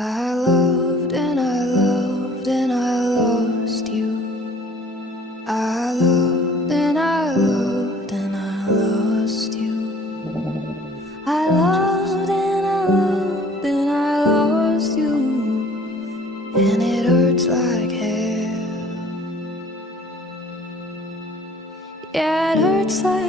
I loved and I loved and I lost you. I loved and I loved and I lost you. I loved and I loved and I lost you. And it hurts like hell. Yeah, it hurts like